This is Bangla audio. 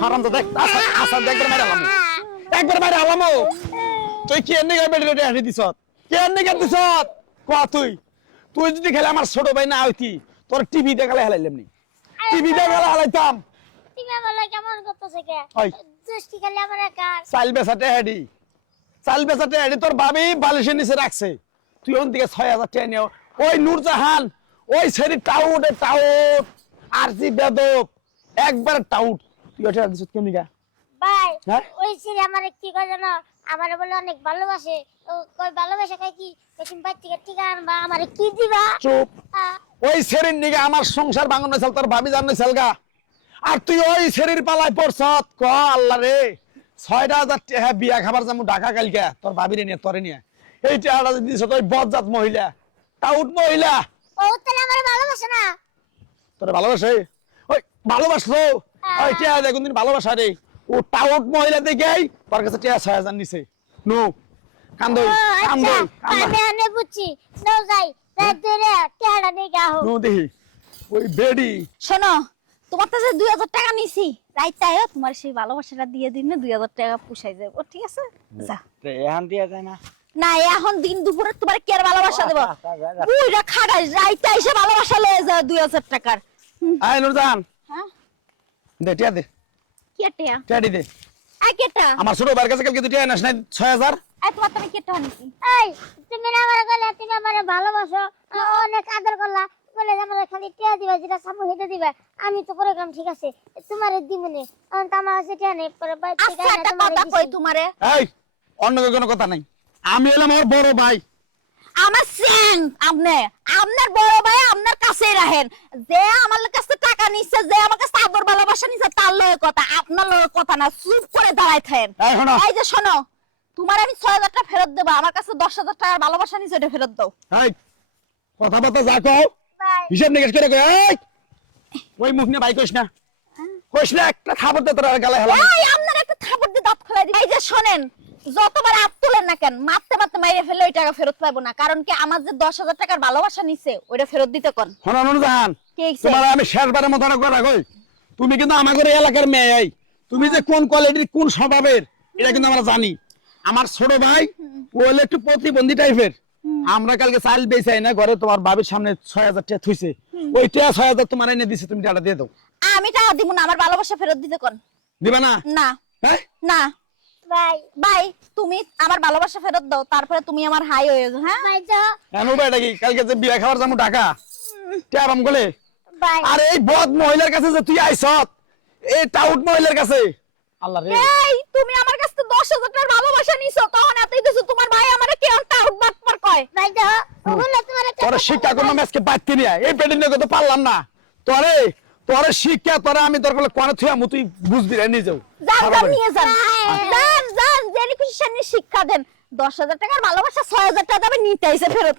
হারাম তো দেখ আসা দেখবার মারা আলাম একবার মারা আলাম তুই কি এনে গাবে রেডি হাঁটি দিছত কি এনে গাবে দিছত ক তুই যদি খেলে আমার ছোট ভাই না হইতি তোর টিভি দেখালে হেলাইলাম নি টিভি দেখালে হেলাইতাম তুমি বলে কেমন করতেছে কে ওই দৃষ্টি খালি আমার একা চাল বেচাতে হেডি তোর ভাবি বালিশের নিচে রাখছে তুই ওন থেকে ৬০০০ টাকা নিও ওই নূরজাহান ওই সেরি টাউট আর জি বেদব একবার টাউট তুই ওটা দিছ কেমনি গা ভাই হ্যাঁ? ওই ছেলে আমার কি কয় জানো আমারে বলে অনেক ভালোবাসে ও কই ভালোবাসা কয় কি তুমি বাচ্চাকে টিকা আনবা আমারে কি দিবা চুপ আহ, ওই সেরির নিগে আমার সংসার ভাঙন হয়েছিল তোর ভাবি জান হয়েছিল গা আর তুই ওই সেরির পালায় পড়ছত ক আল্লাহ রে ৬০০০ টাকা বিয়া খাবার যাবো ঢাকা কালকে তোর ভাবিরে নিয়ে তোরে নিয়ে এই টাকাটা যদি দিছ তুই বজ্জাত মহিলা টাউট মহিলা ও তাহলে আমারে ভালোবাসে না তোরে ভালোবাসে ওই ভালোবাসলো ওই টিয়া দেখুন দিন ভালোবাসা রে ও টাউট মহিলা দেখেই তোর কাছে টিয়া ৬০০০ নিছে নো কান্দই ও, কান্দই আচ্ছা আমি আনে বুঝছি নাও যাই রাত ধরে টেহাড়া নিয়ে গাও নো দেখি ওই বেডি শোনো তোমার কাছে ২০০০ টাকা নিছি রাইতায়ও তোমার সেই ভালোবাসাটা দিয়ে দিনে ২০০০ টাকা পুষাই যাবে ঠিক আছে যা এখন দিয়া যায় না না এখন দিন দুপুরে তোমার কি আর ভালোবাসা দেব বুইরা খাড়াই রাইতা এসে ভালোবাসা লয়ে যা ২০০০ টাকার আয় নুরজান হ্যাঁ দে টিয়া দে কি টিয়া টিয়া দি দে আই কেটা আমার ছোট ভাইয়ের কাছে কালকে তুই টিয়া আনিস নাই ৬০০০ আই তোমার তুমি কেটা নিছি এই তুমি না আমারে কইলে তুমি আমারে ভালোবাসো অনেক আদর করলা বলে যে আমারে খালি টিয়া দিবা যেটা সামু হেতে দিবা আমি তো করে কাম ঠিক আছে তোমারে দিমনে কারণ তো আমার কাছে টিয়া নেই পরে বাইরে আচ্ছা একটা কথা কই তোমারে এই অন্য কোনো কথা নাই আমি এলাম আমার বড় ভাই আমার স্যাং আপনার বড় ভাই আপনার কাছেই রাখেন যে আমার কাছে টাকা নিচ্ছে যে আমার কাছে আদর ভালোবাসা নিচ্ছে তার লগে কথা আপনার লগে কথা না চুপ করে দাঁড়ায় থাকেন এই শোনো। এই যে শোনো তোমার আমি ৬০০০ টাকা ফেরত দেব আমার কাছে ১০০০০ টাকার ভালোবাসা নিচ্ছে এটা ফেরত দাও এই কথাবার্তা যা কও ভাই হিসাব নিকেশ করে কই এই ওই মুখ নিয়ে ভাই কইস না একটা খাবার দে তোর গালে হেলা এই আপনার একটা থাপড় দিয়ে দাঁত খোলাই দিই এই যে শোনেন যতবার হাত তোলেন না কেন মারতে মারতে মাইরে ফেলে ওই টাকা ফেরত পাবো না কারণ কি আমার যে ১০০০০ টাকার ভালোবাসা নিচ্ছে ওইটা ফেরত দিতে কোন শোনো নুরজাহান কি হইছে? তোমার আমি শেষবারের মতো কথা কই তুমি কিন্তু আমাদের এলাকার মেয়ে এই তুমি যে কোন কোয়ালিটির কোন স্বভাবের এটা কিন্তু আমরা জানি আমার ছোট ভাই ও হলো একটু প্রতিবন্ধী টাইপের আমরা কালকে চাল বেচাই না ঘরে তোমার বাবির সামনে ৬০০০ টাকা থুইছে ওই টাকা ৬০০০ তোমার এনে দিছে তুমি টাকা দিয়ে দাও আমি টাকা দিব না আমার ভালোবাসা ফেরত দিতে কোন দিবা না না হ্যাঁ না ভাই ভাই তুমি আমার ভালোবাসা ফেরত দাও তারপরে তুমি আমার হাই হয়ে যাও হ্যাঁ ভাই তো কেন বেটা কি কালকে যে বিয়া খাবার যাবো ঢাকা টিয়াবাম গলে ভাই আর এই বদ মহিলার কাছে যে তুই আইছত এই টাউট মহিলার কাছে আল্লাহ রে এই তুমি আমার কাছে ১০০০০ টাকার ভালোবাসা নিছো তখন এতই কিছু তোমার ভাই আমারে কেন টাউট বাটপার কয় ভাই তো ওগুলো তোমার তোরে শিক্ষা কোনো ম্যাচকে বাইতে নিয়ে এই পেটে নিয়ে তো পারলাম না তোরে শিক্ষা তোরে আমি তোর বলে কোনে থুয়া মু তুই বুঝবি রে নিজেও যান নিয়ে যান যান জেনে খুশি শিক্ষা দেন ১০০০০ টাকার ভালোবাসা ৬০০০ টাকা যাবে নিতে আইছে ফেরত